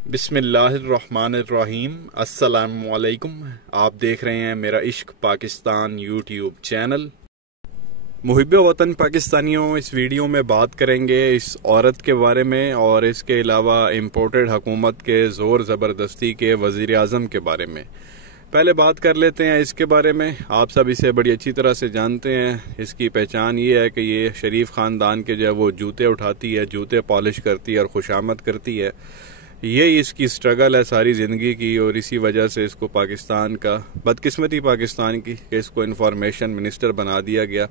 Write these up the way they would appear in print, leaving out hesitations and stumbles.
बिस्मिल्लाहिर्रहमानिर्रहीम। अस्सलामुअलैकुम। आप देख रहे हैं मेरा इश्क पाकिस्तान यूट्यूब चैनल। मुहिब्बे वतन पाकिस्तानियों, इस वीडियो में बात करेंगे इस औरत के बारे में और इसके अलावा इम्पोर्टेड हुकूमत के ज़ोर ज़बरदस्ती के वज़ीर आज़म के बारे में। पहले बात कर लेते हैं इसके बारे में। आप सब इसे बड़ी अच्छी तरह से जानते हैं। इसकी पहचान ये है कि ये शरीफ ख़ानदान के जो है वो जूते उठाती है, जूते पॉलिश करती है और खुशामद करती है। यही इसकी स्ट्रगल है सारी ज़िंदगी की और इसी वजह से इसको पाकिस्तान का, बदकिस्मती पाकिस्तान की कि इसको इंफॉर्मेशन मिनिस्टर बना दिया गया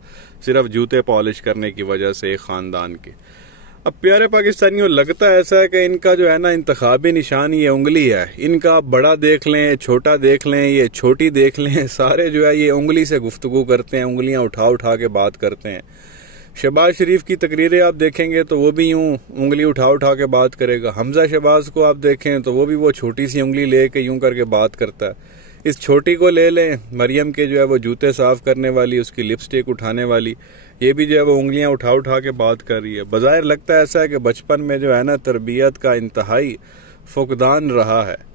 सिर्फ जूते पॉलिश करने की वजह से एक ख़ानदान के। अब प्यारे पाकिस्तानियों, लगता ऐसा है कि इनका जो है ना इंतखाबी निशान ये उंगली है। इनका आप बड़ा देख लें, छोटा देख लें, ये छोटी देख लें, सारे जो है ये उंगली से गुफ्तगू करते हैं, उंगलियां उठा उठा के बात करते हैं। शहबाज शरीफ की तकरीरें आप देखेंगे तो वो भी यूं उंगली उठा उठा के बात करेगा। हमजा शहबाज को आप देखें तो वो भी वो छोटी सी उंगली लेके यूं करके बात करता है। इस छोटी को ले लें, मरियम के जो है वो जूते साफ करने वाली, उसकी लिपस्टिक उठाने वाली, ये भी जो है वो उंगलियां उठा उठा के बात कर रही है। बज़ाहिर लगता है ऐसा है कि बचपन में जो है ना तरबियत का इंतहाई फुकदान रहा है।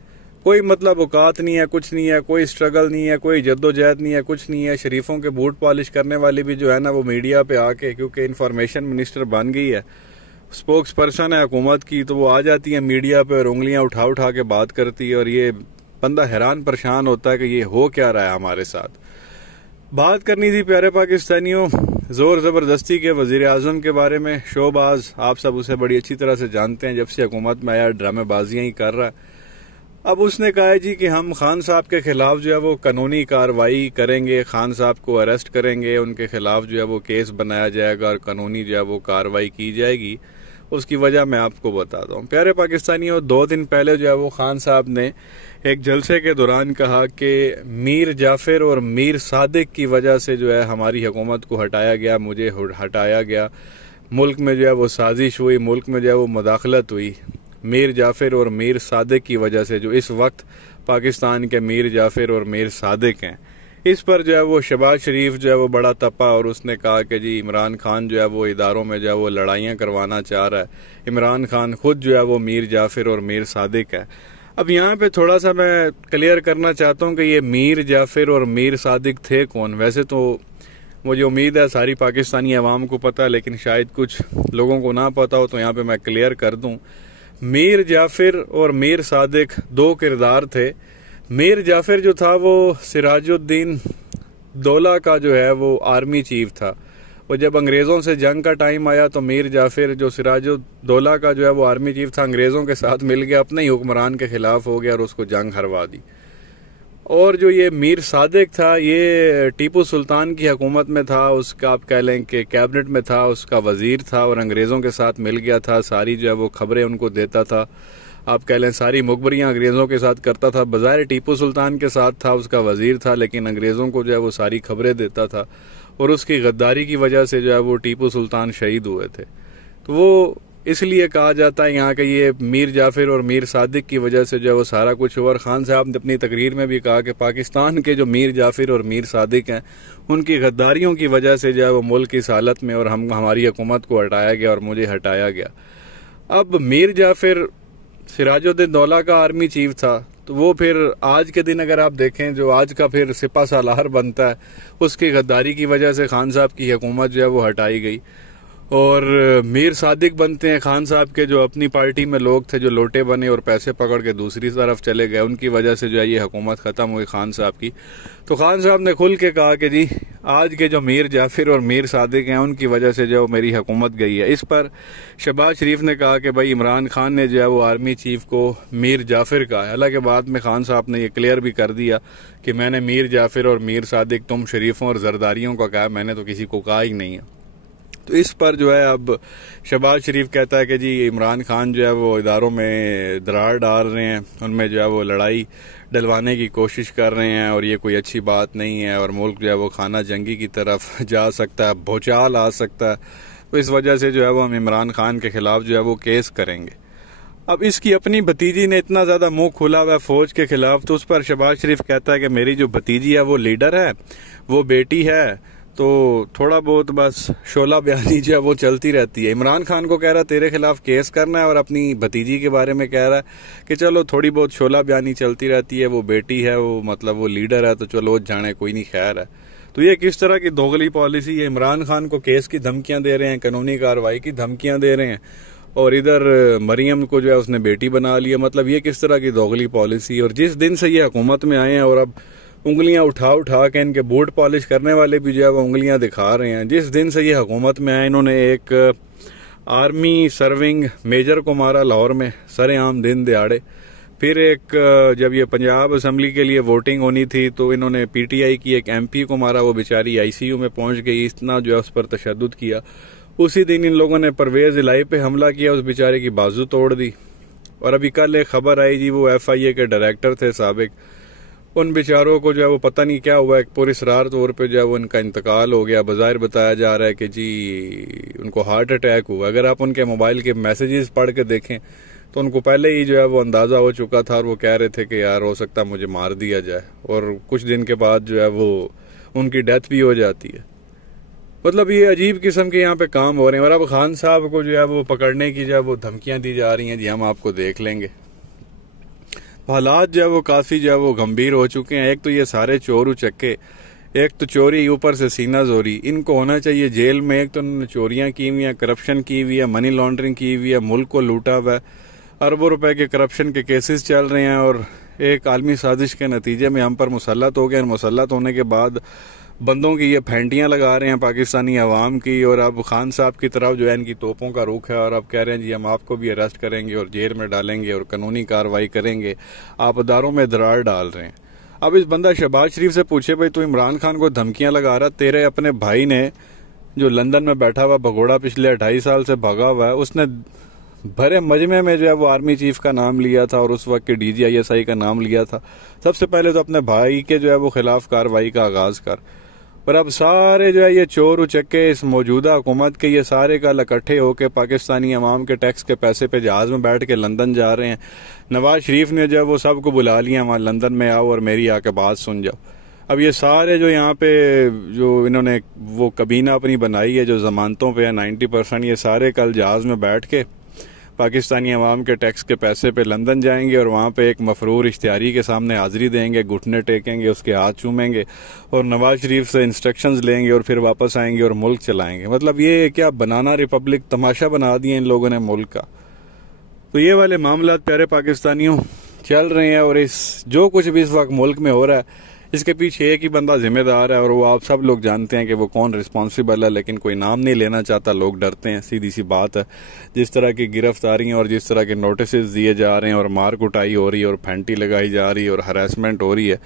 कोई मतलब औकात नहीं है, कुछ नहीं है, कोई स्ट्रगल नहीं है, कोई जद्दोजहद नहीं है, कुछ नहीं है। शरीफों के बूट पॉलिश करने वाली भी जो है ना वो मीडिया पे आके, क्योंकि इन्फॉर्मेशन मिनिस्टर बन गई है, स्पोक्स पर्सन है हुकूमत की, तो वो आ जाती है मीडिया पे और उंगलियां उठा उठा के बात करती है। और ये बंदा हैरान परेशान होता है कि ये हो क्या रहा है हमारे साथ। बात करनी थी प्यारे पाकिस्तानियों जोर जबरदस्ती के वजीर आजम के बारे में। शोबाज, आप सब उसे बड़ी अच्छी तरह से जानते हैं, जब से हुकूमत में आया ड्रामेबाजियां ही कर रहा है। अब उसने कहा है जी कि हम खान साहब के खिलाफ जो है वो कानूनी कार्रवाई करेंगे, खान साहब को अरेस्ट करेंगे, उनके खिलाफ जो है वो केस बनाया जाएगा और कानूनी जो है वो कार्रवाई की जाएगी। उसकी वजह मैं आपको बताता हूँ। प्यारे पाकिस्तानियों, 2 दिन पहले जो है वो खान साहब ने एक जलसे के दौरान कहा कि मीर जाफिर और मीर सादिक की वजह से जो है हमारी हुकूमत को हटाया गया, मुझे हटाया गया, मुल्क में जो है वो साजिश हुई, मुल्क में जो है वो मुदाखलत हुई। मीर जाफिर और मीर सादिक की वजह से जो इस वक्त पाकिस्तान के मीर जाफिर और मीर सादिक हैं, इस पर जो है वो शहबाज शरीफ जो है वो बड़ा तपा और उसने कहा कि जी इमरान खान जो है वो इदारों में जो है वो लड़ाइयाँ करवाना चाह रहा है। इमरान खान खुद जो है वो मीर जाफिर और मीर सादिक है। अब यहाँ पे थोड़ा सा मैं क्लियर करना चाहता हूँ कि ये मीर जाफिर और मीर सादिक थे कौन। वैसे तो मुझे उम्मीद है सारी पाकिस्तानी अवाम को पता है, लेकिन शायद कुछ लोगों को ना पता हो, तो यहाँ पे मैं क्लियर कर दूँ। मीर जाफिर और मीर सादिक 2 किरदार थे। मीर जाफिर जो था वो सिराजुद्दीन दौला का जो है वो आर्मी चीफ था। वो जब अंग्रेज़ों से जंग का टाइम आया तो मीर जाफिर जो सिराजुद्दौला का जो है वो आर्मी चीफ था, अंग्रेज़ों के साथ मिल गया, अपने ही हुक्मरान के खिलाफ हो गया और उसको जंग हरवा दी। और जो ये मीर सादिक था, ये टीपू सुल्तान की हुकूमत में था, उसका आप कह लें कि कैबिनेट में था, उसका वजीर था और अंग्रेज़ों के साथ मिल गया था, सारी जो है वो खबरें उनको देता था, आप कह लें सारी मुखबरियाँ अंग्रेज़ों के साथ करता था। बज़ाहिर टीपू सुल्तान के साथ था, उसका वजीर था, लेकिन अंग्रेज़ों को जो है वो सारी खबरें देता था और उसकी गद्दारी की वजह से जो है वो टीपू सुल्तान शहीद हुए थे। तो वो इसलिए कहा जाता है यहाँ के ये मीर जाफिर और मीर सादिक की वजह से जो है वो सारा कुछ हुआ। और खान साहब ने अपनी तकरीर में भी कहा कि पाकिस्तान के जो मीर जाफिर और मीर सादिक हैं, उनकी गद्दारियों की वजह से जो है वो मुल्क की हालत में और हमारी हुकूमत को हटाया गया और मुझे हटाया गया। अब मीर जाफिर सिराजुद्दीन दौला का आर्मी चीफ था, तो वो फिर आज के दिन अगर आप देखें, जो आज का फिर सिपा सालार बनता है, उसकी गद्दारी की वजह से खान साहब की हुकूमत जो है वो हटाई गई। और मीर सादिक बनते हैं खान साहब के जो अपनी पार्टी में लोग थे, जो लोटे बने और पैसे पकड़ के दूसरी तरफ चले गए, उनकी वजह से जो है ये हुकूमत ख़त्म हुई खान साहब की। तो खान साहब ने खुल के कहा कि जी आज के जो मीर जाफिर और मीर सादिक हैं, उनकी वजह से जो मेरी हुकूमत गई है। इस पर शहबाज शरीफ ने कहा कि भाई इमरान खान ने जो है वो आर्मी चीफ को मीर जाफिर कहा है। हालांकि बाद में खान साहब ने ये क्लियर भी कर दिया कि मैंने मीर जाफिर और मीर सादिक तुम शरीफों और जरदारियों का कहा, मैंने तो किसी को कहा ही नहीं है। तो इस पर जो है अब शहबाज शरीफ कहता है कि जी इमरान खान जो है वो इदारों में दरार डाल रहे हैं, उनमें जो है वो लड़ाई डलवाने की कोशिश कर रहे हैं और ये कोई अच्छी बात नहीं है और मुल्क जो है वो खाना जंगी की तरफ जा सकता है, भूचाल आ सकता है। तो इस वजह से जो है वो हम इमरान खान के खिलाफ जो है वो केस करेंगे। अब इसकी अपनी भतीजी ने इतना ज़्यादा मुंह खोला हुआ है फौज के खिलाफ, तो उस पर शहबाज शरीफ कहता है कि मेरी जो भतीजी है वो लीडर है, वो बेटी है, तो थोड़ा बहुत बस शोला बयानी जो है वो चलती रहती है। इमरान खान को कह रहा है तेरे खिलाफ केस करना है, और अपनी भतीजी के बारे में कह रहा है कि चलो थोड़ी बहुत शोला बयानी चलती रहती है, वो बेटी है, वो मतलब वो लीडर है, तो चलो जाने, कोई नहीं, खैर है। तो ये किस तरह की दोगली पॉलिसी है? इमरान खान को केस की धमकियां दे रहे हैं, कानूनी कार्रवाई की धमकियां दे रहे हैं, और इधर मरियम को जो है उसने बेटी बना लिया। मतलब ये किस तरह की दोगली पॉलिसी? और जिस दिन से ये हुकूमत में आए हैं और अब उंगलियां उठा उठा के इनके बूट पॉलिश करने वाले भी जो है वो उंगलियां दिखा रहे हैं। जिस दिन से ये हुकूमत में आए, इन्होंने एक आर्मी सर्विंग मेजर को मारा लाहौर में सरेआम दिन दिहाड़े। फिर एक जब ये पंजाब असेंबली के लिए वोटिंग होनी थी तो इन्होंने पीटीआई की एक एमपी को मारा, वो बेचारी आईसीयू में पहुंच गई, इतना जो है उस पर तशद्दुद किया। उसी दिन इन लोगों ने परवेज इलाही पे हमला किया, उस बेचारे की बाजू तोड़ दी। और अभी कल एक खबर आई जी, वो FIA के डायरेक्टर थे साबिक, उन बेचारों को जो है वो पता नहीं क्या हुआ, एक पुरस्रार तौर पे जो है वो उनका इंतकाल हो गया। बाज़ाहिर बताया जा रहा है कि जी उनको हार्ट अटैक हुआ। अगर आप उनके मोबाइल के मैसेजेस पढ़ के देखें तो उनको पहले ही जो है वो अंदाज़ा हो चुका था, और वो कह रहे थे कि यार हो सकता है मुझे मार दिया जाए, और कुछ दिन के बाद जो है वो उनकी डेथ भी हो जाती है। मतलब ये अजीब किस्म के यहाँ पे काम हो रहे हैं। और अब खान साहब को जो है वो पकड़ने की जो है वो धमकियां दी जा रही हैं, जी हम आपको देख लेंगे। हालात जो है वो काफ़ी जो है वो गंभीर हो चुके हैं। एक तो ये सारे चोर उचक्के, एक तो चोरी, ऊपर से सीना जोरी, इनको होना चाहिए जेल में। एक तो उन्होंने चोरियां की हुई हैं, करप्शन की हुई है, मनी लॉन्ड्रिंग की हुई है, मुल्क को लूटा हुआ है, अरबों रुपए के करप्शन के केसेस चल रहे हैं, और एक आलमी साजिश के नतीजे में हम पर मुसल्लत हो गए। मुसल्लत होने के बाद बंदों की ये फेंटियां लगा रहे हैं पाकिस्तानी अवाम की, और अब खान साहब की तरफ जो है इनकी तोपों का रुख है, और अब कह रहे हैं जी हम आपको भी अरेस्ट करेंगे और जेल में डालेंगे और कानूनी कार्रवाई करेंगे। आप अदारों में दरार डाल रहे हैं। अब इस बंदा शहबाज शरीफ से पूछे भाई तू इमरान खान को धमकियां लगा रहा, तेरे अपने भाई ने जो लंदन में बैठा हुआ भगोड़ा पिछले 2.5 साल से भागा हुआ है, उसने भरे मजमे में जो है वो आर्मी चीफ का नाम लिया था और उस वक्त के DGISI का नाम लिया था। सबसे पहले तो अपने भाई के जो है वो खिलाफ कार्रवाई का आगाज कर। पर अब सारे जो है ये चोर उचक्के इस मौजूदा हुकूमत के, ये सारे कल इकट्ठे होकर पाकिस्तानी अवाम के टैक्स के पैसे पे जहाज में बैठ के लंदन जा रहे हैं। नवाज शरीफ ने जो है वो सबको बुला लिया, वहाँ लंदन में आओ और मेरी आके बात सुन जाओ। अब ये सारे जो यहाँ पे जो इन्होंने वो कबीना अपनी बनाई है जो जमानतों पे है 90%, ये सारे कल जहाज में बैठ के पाकिस्तानी अवाम के टैक्स के पैसे पे लंदन जाएंगे और वहाँ पे एक मफरूर इश्तिहारी के सामने हाजिरी देंगे, घुटने टेकेंगे, उसके हाथ चूमेंगे और नवाज शरीफ से इंस्ट्रक्शंस लेंगे और फिर वापस आएंगे और मुल्क चलाएंगे। मतलब ये क्या बनाना रिपब्लिक तमाशा बना दिए इन लोगों ने मुल्क का। तो ये वाले मामला प्यारे पाकिस्तानियों चल रहे हैं, और इस जो कुछ भी इस वक्त मुल्क में हो रहा है इसके पीछे एक ही बंदा जिम्मेदार है, और वो आप सब लोग जानते हैं कि वो कौन रिस्पॉन्सिबल है, लेकिन कोई नाम नहीं लेना चाहता, लोग डरते हैं। सीधी सी बात है। जिस तरह की गिरफ्तारियां और जिस तरह के नोटिस दिए जा रहे हैं और मार कुटाई हो रही है और फेंटी लगाई जा रही है और हरासमेंट हो रही है,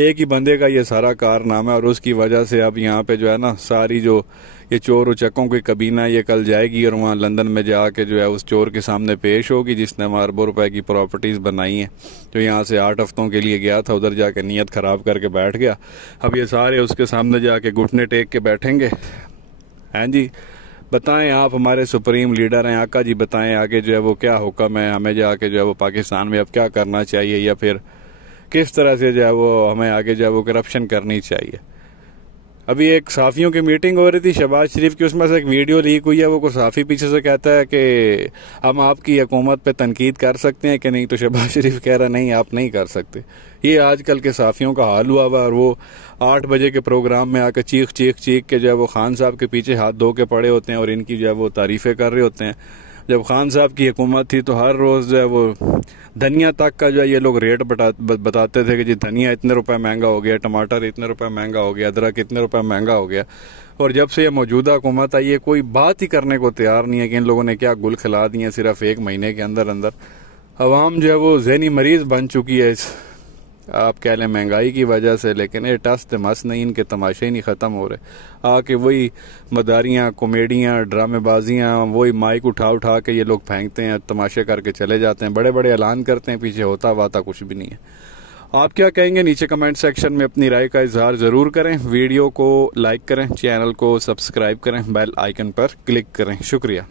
एक ही बंदे का ये सारा कारनामा है। और उसकी वजह से अब यहाँ पे जो है ना सारी जो ये चोर उचक्कों की कबीना ये कल जाएगी और वहाँ लंदन में जाके जो है उस चोर के सामने पेश होगी जिसने अरबों रुपए की प्रॉपर्टीज बनाई हैं, जो यहाँ से 8 हफ्तों के लिए गया था, उधर जाके नीयत खराब करके बैठ गया। अब ये सारे उसके सामने जाके घुटने टेक के बैठेंगे। हैं जी, बताएं आप हमारे सुप्रीम लीडर हैं, आका जी बताएं आगे जो है वो क्या हुक्म है, हमें जाके जो है वो पाकिस्तान में अब क्या करना चाहिए, या फिर किस तरह से जो है वो हमें आगे जो है वो करप्शन करनी चाहिए। अभी एक साफियों की मीटिंग हो रही थी शहबाज शरीफ की, उसमें से एक वीडियो लीक हुई है। वो कोई साफी पीछे से कहता है कि हम आपकी हुकूमत पे तनकीद कर सकते हैं कि नहीं, तो शहबाज शरीफ कह रहा है नहीं आप नहीं कर सकते। ये आजकल के साफियों का हाल हुआ हुआ। और वो 8 बजे के प्रोग्राम में आकर चीख के जो है वो खान साहब के पीछे हाथ धो के पड़े होते हैं और इनकी जो है वो तारीफें कर रहे होते हैं। जब खान साहब की हुकूमत थी तो हर रोज़ जो है वो धनिया तक का जो है ये लोग रेट बताते थे कि जी धनिया इतने रुपए महंगा हो गया, टमाटर इतने रुपए महंगा हो गया, अदरक इतने रुपए महंगा हो गया। और जब से ये मौजूदा हुकूमत आई है कोई बात ही करने को तैयार नहीं है कि इन लोगों ने क्या गुल खिला दिए सिर्फ 1 महीने के अंदर अंदर। अवाम जो है वो ज़हनी मरीज बन चुकी है इस आप कह लें महंगाई की वजह से, लेकिन ये टस मस नहीं, इनके तमाशे ही नहीं ख़त्म हो रहे। आके वही मदारियाँ, कॉमेडियाँ, ड्रामेबाजियाँ, वही माइक उठा के ये लोग फेंकते हैं, तमाशे करके चले जाते हैं, बड़े बड़े ऐलान करते हैं, पीछे होता वाता कुछ भी नहीं है। आप क्या कहेंगे नीचे कमेंट सेक्शन में अपनी राय का इजहार ज़रूर करें। वीडियो को लाइक करें, चैनल को सब्सक्राइब करें, बेल आइकन पर क्लिक करें। शुक्रिया।